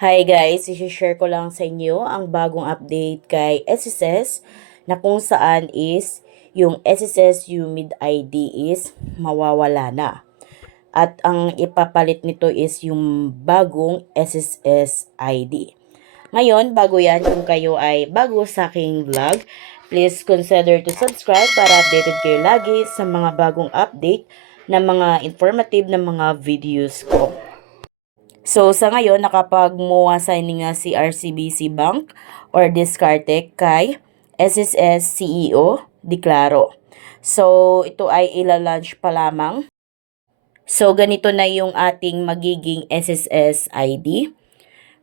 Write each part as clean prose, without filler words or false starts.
Hi guys, i-share ko lang sa inyo ang bagong update kay SSS na kung saan is yung SSS Humid ID is mawawala na. At ang ipapalit nito is yung bagong SSS ID. Ngayon, bago yan, kung kayo ay bago sa aking vlog, please consider to subscribe para updated kayo lagi sa mga bagong update na mga informative na mga videos ko. So, sa ngayon, nakapag-MOA signing nga si RCBC Bank or Discarte kay SSS CEO Declaro. So, ito ay ilalunch pa lamang. So, ganito na yung ating magiging SSS ID.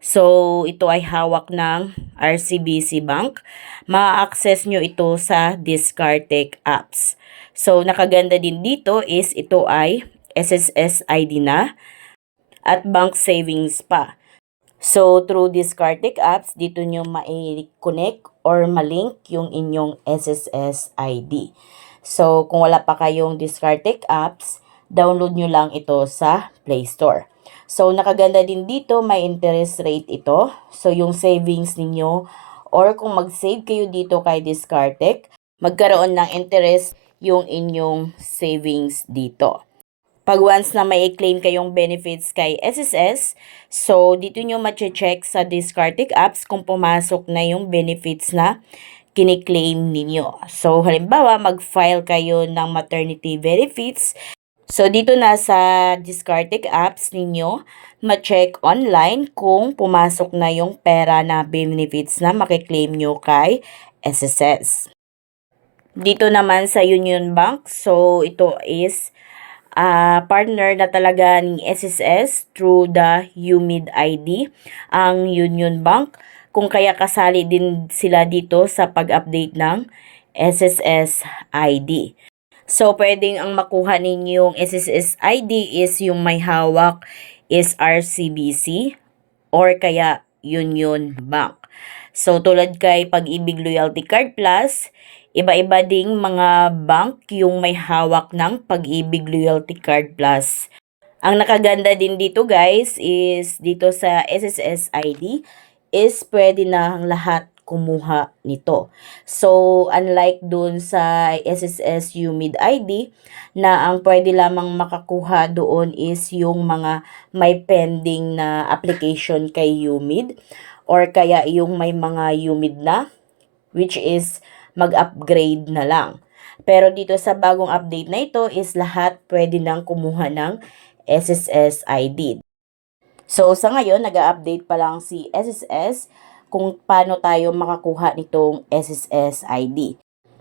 So, ito ay hawak ng RCBC Bank. Ma-access nyo ito sa Discarte apps. So, nakaganda din dito is ito ay SSS ID na at bank savings pa. So, through these Kartik apps, dito nyo ma-connect or malink yung inyong SSS ID. So, kung wala pa kayong Discartec apps, download nyo lang ito sa Play Store. So, nakaganda din dito, may interest rate ito. So, yung savings ninyo or kung mag-save kayo dito kay Discartec, magkaroon ng interest yung inyong savings dito. Pag once na may claim kayong benefits kay SSS, so dito nyo ma-check sa Discartec apps kung pumasok na yung benefits na kiniklaim ninyo. So halimbawa, mag-file kayo ng maternity benefits. So dito na sa Discartec apps ninyo, ma-check online kung pumasok na yung pera na benefits na makiklaim nyo kay SSS. Dito naman sa Union Bank, so ito is partner na talaga ni SSS through the Humid ID, ang Union Bank. Kung kaya kasali din sila dito sa pag-update ng SSS ID. So, pwedeng ang makuha ninyong SSS ID is yung may hawak is RCBC or kaya Union Bank. So, tulad kay Pag-ibig Loyalty Card Plus, iba-iba ding mga bank yung may hawak ng Pag-ibig Loyalty Card Plus. Ang nakaganda din dito guys is dito sa SSS ID is pwede na ang lahat kumuha nito. So, unlike dun sa SSS Humid ID na ang pwede lamang makakuha doon is yung mga may pending na application kay Humid or kaya yung may mga Humid na, which is mag-upgrade na lang. Pero dito sa bagong update na ito is lahat pwede nang kumuha ng SSS ID. So sa ngayon, nag-update pa lang si SSS kung paano tayo makakuha nitong SSS ID.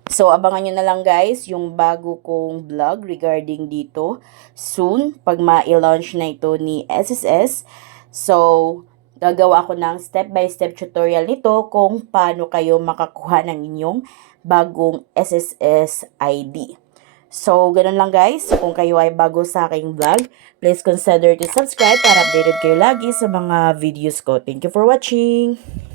So abangan nyo na lang guys yung bago kong vlog regarding dito soon pag ma-launch na ito ni SSS. So gagawa ako ng step-by-step tutorial nito kung paano kayo makakuha ng inyong bagong SSS ID. So, ganun lang guys. Kung kayo ay bago sa aking vlog, please consider to subscribe para updated kayo lagi sa mga videos ko. Thank you for watching!